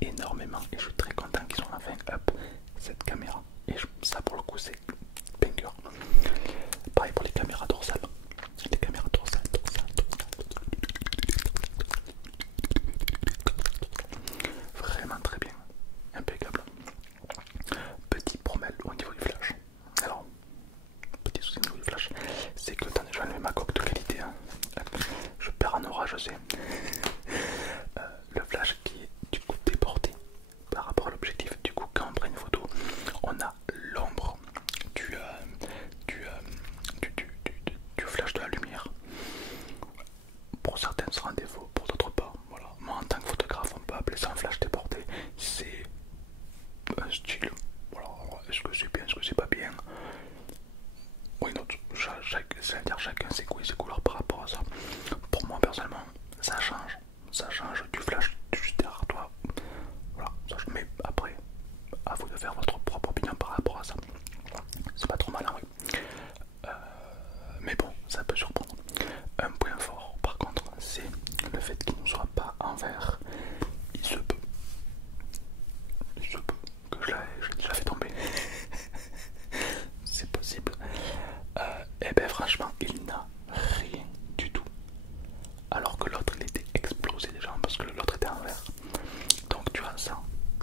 énormément et je suis très content qu'ils ont enfin up cette caméra. Et ça pour le coup c'est banger. Pareil pour les caméras dorsales. Les caméras dorsales. Vraiment très bien. Impeccable. Petit problème au niveau du flash. Alors, petit souci au niveau du flash, c'est que attendez, je vais enlever ma coque de qualité. Hein. Je perds en orage, je sais. Le flash qui est du coup déporté par rapport à l'objectif. Du coup, quand on prend une photo, on a l'ombre du flash de la lumière. Pour certains, ce sera un défaut, pour d'autres pas. Voilà. Moi, en tant que photographe, on peut appeler ça un flash déporté. C'est un style. Voilà. Est-ce que c'est bien, est-ce que c'est pas bien? Oui, non, c'est-à-dire chacun ses goûts et ses couleurs par rapport à ça. Pour moi, personnellement, ça change. Ça change du flash juste derrière toi. Voilà, mais après, à vous de faire votre propre opinion par rapport à ça. C'est pas trop mal, hein, oui. Mais bon, ça peut surprendre. Un point fort, par contre, c'est le fait qu'il ne soit pas en verre. Il se peut que je l'ai déjà fait tomber. C'est possible. Et ben franchement, il n'a rien du tout. Alors que l'autre, il était explosé déjà, parce que l'autre était en verre. Donc tu vois, ça,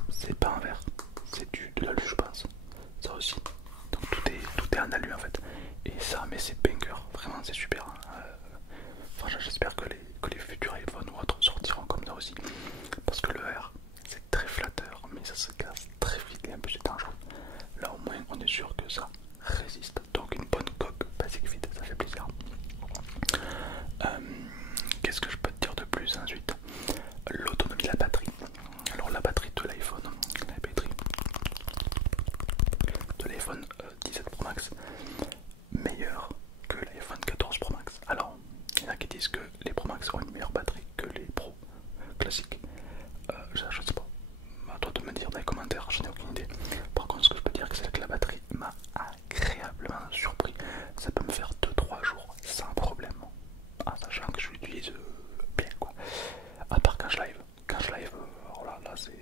c'est pas en verre, c'est de l'alu, je pense. Ça aussi. Donc tout est en alu en fait. Et ça, mais c'est banger, vraiment c'est super. Hein. Enfin, j'espère que les futurs iPhones ou autres sortiront comme ça aussi. Parce que le verre, c'est très flatteur, mais ça se casse très vite et un peu c'est dangereux. Là au moins, on est sûr que ça résiste. Donc une bonne coque basique vide, ça fait plaisir. Qu'est-ce que je peux te dire de plus ensuite? L'autonomie de la batterie. Alors la batterie de l'iPhone, la batterie de l'iPhone 17 Pro Max, meilleure que l'iPhone 14 Pro Max. Alors, il y en a qui disent que les Pro Max ont une meilleure batterie que les Pro classiques. Je sais pas. À toi de me dire dans les commentaires, je n'ai aucune idée. Par contre, ce que je peux dire, c'est que la batterie m'a agréablement surpris. Ça peut me faire 2-3 jours sans problème. Ah, sachant que je l'utilise bien quoi. À part quand je live. Quand je live, alors là c'est.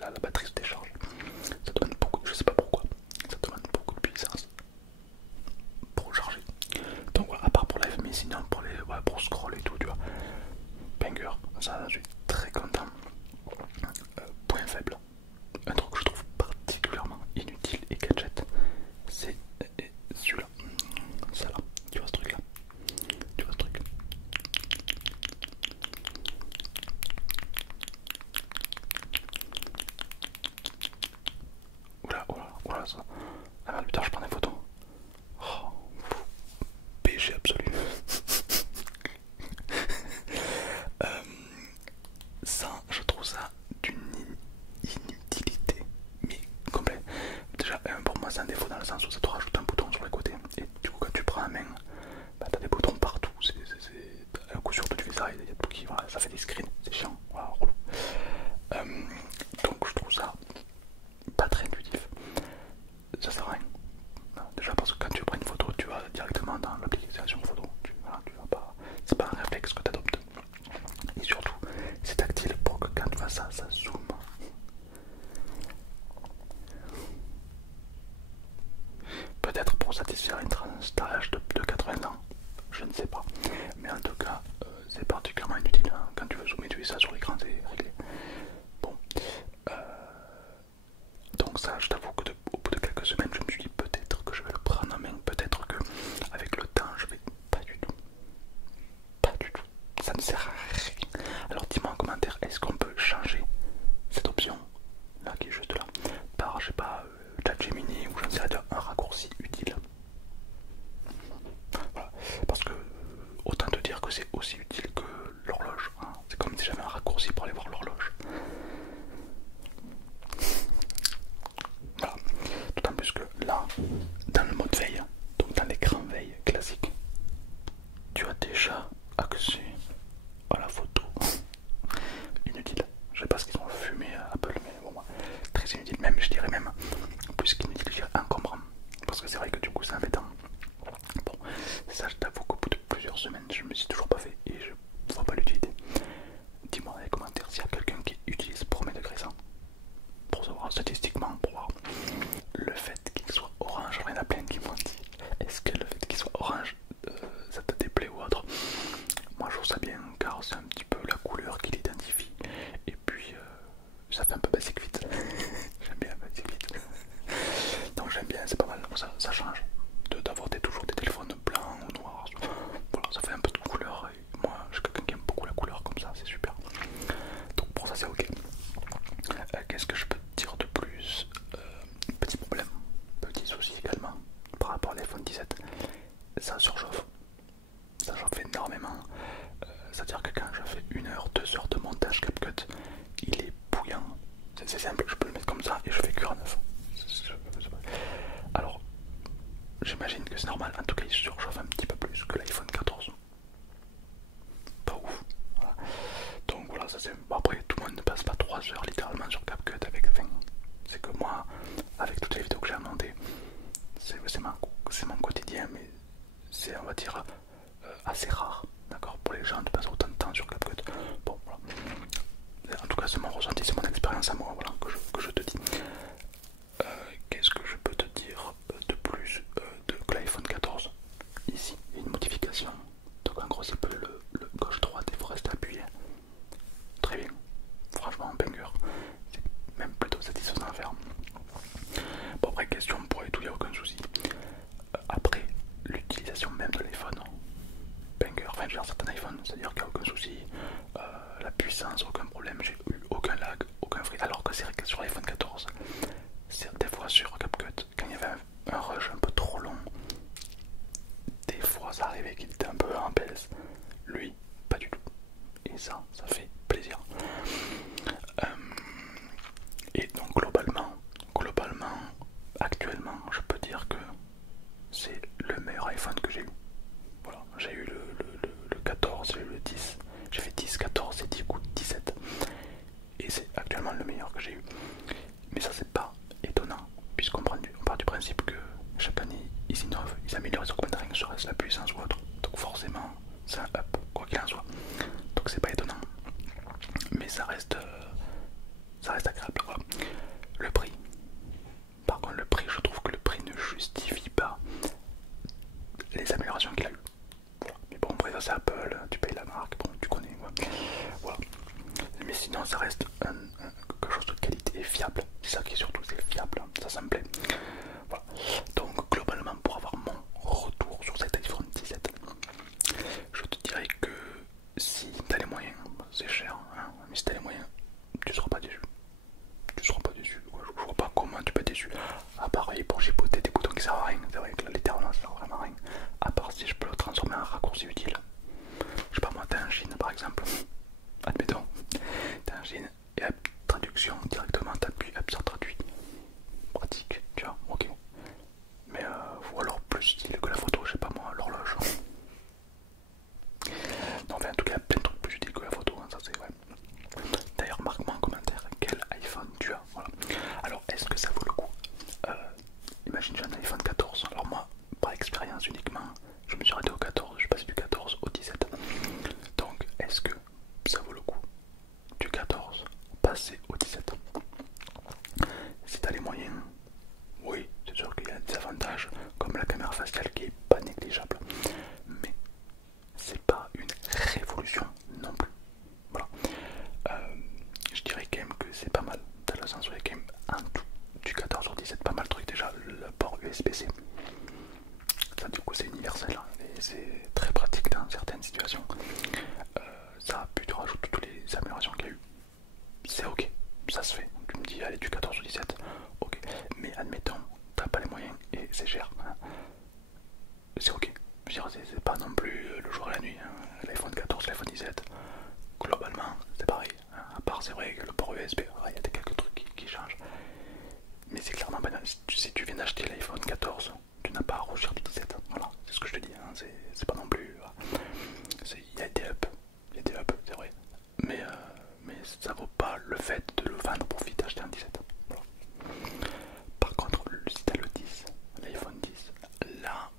Là la batterie se décharge. Ça demande beaucoup, je sais pas pourquoi. Ça demande beaucoup de puissance pour charger. Donc voilà, à part pour live, mais sinon pour les. Ouais, pour scroll et tout, tu vois. Banger, ça je suis très content. Point faible. Un truc que je trouve particulièrement inutile et gadget, c'est celui-là. Ça là, tu vois ce truc là. Tu vois ce truc. Oula, oula, oula ça. Ah merde, putain, je prends des photos. Oh, péché absolu. Ça, je trouve ça d'une inutilité, mais complet. Déjà, pour moi, c'est un défaut dans le sens où ça te rajoute un bouton sur les côtés. Et du coup, quand tu prends la main, bah, t'as des boutons partout. C'est un coup sûr, tu fais ça, il y a tout qui. Voilà, ça fait des screens, c'est chiant. Voilà, relou. Donc, je trouve ça pas très intuitif. Ça sert à rien. Non, déjà, parce que quand tu prends une photo, tu vas directement dans l'application photo. Voilà, tu vas pas. C'est pas un réflexe que tu adoptes. Et surtout, c'est tactile pour que quand tu fais ça, ça zoome. Peut-être pour satisfaire une tranche d'âge de 80 ans, je ne sais pas. Mais en tout cas, c'est particulièrement inutile. Hein. Quand tu veux zoomer, tu fais ça sur l'écran, c'est réglé. Bon. Donc ça, je t'avoue que au bout de quelques semaines, je me suis dit peut-être que je vais le prendre en main. Peut-être que avec le temps, je vais... Pas du tout. Pas du tout. Ça ne sert à rien. Alors dis-moi en commentaire, est-ce qu'on peut changer cette option là qui est juste là par, je sais pas, ChatGemini ou j'en sais rien, un raccourci utile. Voilà. Parce que autant te dire que c'est aussi utile que l'horloge. Hein. C'est comme si j'avais un raccourci pour aller voir l'horloge. Voilà. D'autant plus que là, dans le mode veille, donc dans l'écran veille classique, tu as déjà accès à la photo. Inutile. Je sais pas ce qu'ils ont fumé à Apple, mais bon, très inutile. Même, je dirais même, plus qu'inutile, je dirais encombrant. Parce que c'est vrai que du coup, c'est embêtant. Bon, ça, je t'avoue qu'au bout de plusieurs semaines, je me suis toujours pas fait et je vois pas l'utilité. Dis-moi dans les commentaires s'il y a quelqu'un qui utilise premier degré ça. ça fait un peu basic fit. J'aime bien basic fit. Donc j'aime bien, c'est pas mal. Ça change d'avoir toujours des téléphones blancs ou noirs. Voilà, ça fait un peu de couleur. Et moi, je suis quelqu'un qui aime beaucoup la couleur comme ça, c'est super. Donc pour ça, c'est ok. Qu'est-ce que je peux te dire de plus? Petit problème, petit souci également par rapport à l'iPhone 17. Ça surchauffe. Ça chauffe énormément. C'est-à-dire que quand je fais 1 heure, 2 heures de montage CapCut, il est bouillant. C'est simple, je peux le mettre comme ça et je fais cuire à 9. Alors, j'imagine que c'est normal. En tout cas, il surchauffe un petit peu plus que l'iPhone 14. Pas ouf. Voilà. Donc voilà, ça c'est. Bon, après, tout le monde ne passe pas 3 heures littéralement sur CapCut avec. Enfin, c'est que moi, avec toutes les vidéos que j'ai à monter, c'est mon quotidien, mais c'est, on va dire, assez rare, d'accord, pour les gens de passer autant de temps sur CapCut. Bon, voilà. En tout cas, c'est mon ressenti, c'est mon expérience à moi, voilà, que je te dis. Qu'est-ce que je peux te dire de plus que l'iPhone 14? Ici, il y a une modification. Donc en gros, c'est plus le gauche-droite, il faut rester appuyé. Très bien. Franchement, un banger. C'est même plutôt satisfaisant à faire. Bon, après, question pour et tout, il n'y a aucun souci. Après, l'utilisation même de l'iPhone, banger. Enfin, j'ai un certain iPhone, c'est-à-dire qu'il n'y a aucun souci. La puissance, aucun problème. J'ai eu aucun lag, aucun free. Alors que c'est vrai que sur l'iPhone 14, des fois sur CapCut, quand il y avait un rush un peu trop long, des fois ça arrivait qu'il était un peu en PS. Lui, pas du tout. Et ça fait plaisir. Et donc globalement, actuellement, je peux dire que c'est le meilleur iPhone que j'ai eu. Voilà, j'ai eu le 14, j'ai eu le 10, j'ai fait 10, 14 et 10 coups 17. Et c'est actuellement le meilleur que j'ai eu. Mais ça c'est pas étonnant, puisqu'on part du principe que chaque année ils innovent, ils améliorent, ils augmentent rien, serait-ce la puissance ou autre. Donc forcément c'est un up, quoi qu'il en soit. Donc c'est pas étonnant. Mais ça reste agréable. Voilà. Le prix. Par contre le prix, je trouve que le prix ne justifie pas les améliorations qu'il a eu. Voilà. Mais bon, après ça c'est Apple, tu payes la marque, bon tu connais. Ouais. Voilà. Mais sinon ça reste quelque chose de qualité et fiable. C'est ça qui est surtout, c'est fiable. Ça me plaît. Voilà. Donc globalement, pour avoir mon retour sur cet iPhone 17, je te dirais que si t'as les moyens, c'est cher, hein, mais si t'as les moyens, tu seras pas déçu. Tu seras pas déçu. Ouais, je vois pas comment tu peux être déçu. À part pour chipoter des boutons qui servent à rien. C'est vrai que là, littéralement, ça sert vraiment à rien. À part si je peux le transformer en raccourci utile. Je sais pas moi, t'as un Chine par exemple. Admettons, t'as un Chine et hop, traduction directement, t'appuies, hop, ça traduit. Pratique, tu vois, ok. Mais ou alors plus style que la photo, je sais pas moi, l'horloge. Non, mais en tout cas, plein de trucs plus utiles que la photo, hein, ça c'est vrai. D'ailleurs, marque-moi en commentaire quel iPhone tu as. Voilà. Alors, est-ce que ça vaut le coup? Imagine j'ai un iPhone 14. Alors moi, par expérience uniquement, je me suis arrêté au 14, je suis passé du 14 au 17. Donc, est-ce que ça vaut le coup du 14 passer au 17? Si t'as les moyens, oui, c'est sûr qu'il y a des avantages comme la caméra faciale qui est pas négligeable, mais c'est pas une révolution non plus. Voilà. Je dirais quand même que c'est pas mal. Dans le sens où il y a quand même un tout du 14 au 17, pas mal de trucs. Déjà, le port USB-C, ça du coup c'est universel hein, et c'est très pratique dans certaines situations. Ça, puis tu rajoutes toutes les améliorations qu'il y a eu. C'est ok, ça se fait. Tu me dis, allez, du 14 au 17, ok. Mais admettons, t'as pas les moyens et c'est cher. Hein. C'est ok. Je veux dire, c'est pas non plus le jour et la nuit. Hein. L'iPhone 14, l'iPhone 17, globalement, c'est pareil. Hein. À part, c'est vrai que le port USB, il y a quelques trucs qui changent. Mais c'est clairement banal. Si tu viens d'acheter l'iPhone 14, tu n'as pas à rougir du 17. Voilà, c'est ce que je te dis. Hein. C'est pas non plus. Il y a des ups, c'est vrai. Mais ça vaut pas le fait de le vendre pour vite acheter un 17. Voilà. Par contre, si t'as le 10, l'iPhone 10, là,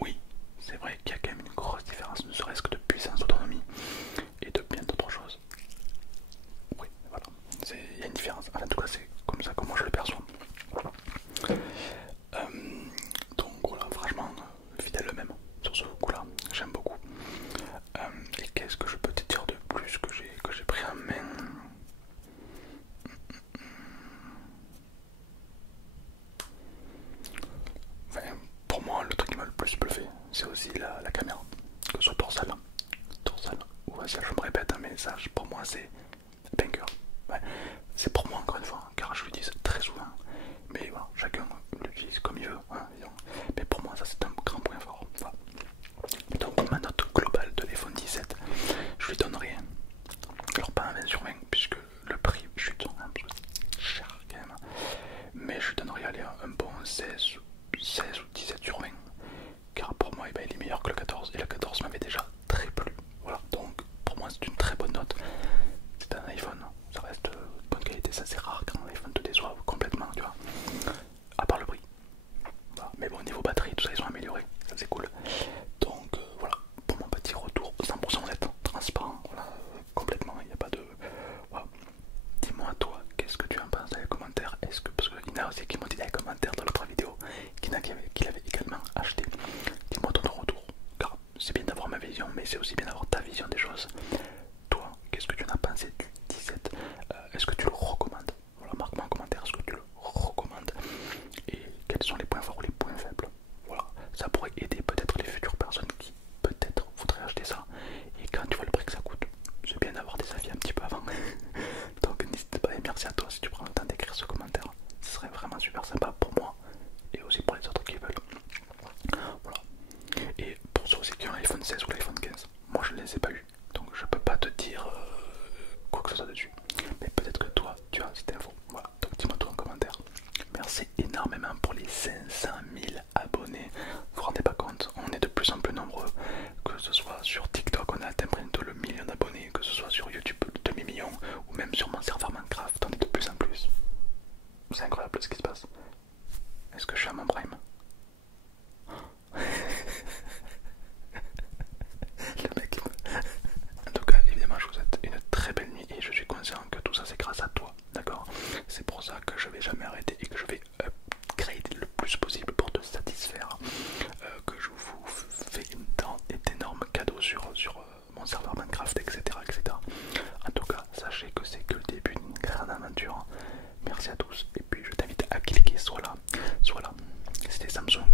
oui, c'est vrai qu'il y a quand même une grosse différence, ne serait-ce que de puissance d'autonomie et de bien d'autres choses. Oui, voilà, il y a une différence. En tout cas, c'est comme ça que moi je le perçois. Donc voilà, franchement, fidèle le même sur ce coup-là, j'aime beaucoup. Et qu'est-ce que je peux te dire de plus que j'ai pris en main? super sympa pour moi et aussi pour les autres qui veulent. Voilà. Et pour ceux aussi qui ont l'iPhone 16 ou l'iPhone 15, moi je ne les ai pas eu, donc je peux pas te dire quoi que ce soit dessus. Mais peut-être que toi tu as cette info. Voilà, donc dis-moi tout en commentaire. Merci énormément pour les 500 000 abonnés. Vous vous rendez pas compte, on est de plus en plus nombreux. Que ce soit sur TikTok, on a atteint bientôt le million d'abonnés. Que ce soit sur YouTube, le demi-million. Ou même sur mon serveur Minecraft, on est de plus en plus. C'est incroyable ce qui se passe. Est-ce que je suis à mon prime? Le mec. En tout cas, évidemment, je vous souhaite une très belle nuit et je suis conscient que tout ça c'est grâce à toi, d'accord? C'est pour ça que je vais jamais arrêter et que je vais créer le plus possible pour te satisfaire, que je vous fais d'énormes cadeaux sur mon serveur Minecraft, etc., etc. En tout cas, sachez que c'est que le début d'une grande aventure. Merci à tous et puis je t'invite à cliquer soit là, soit là. C'était Samsung,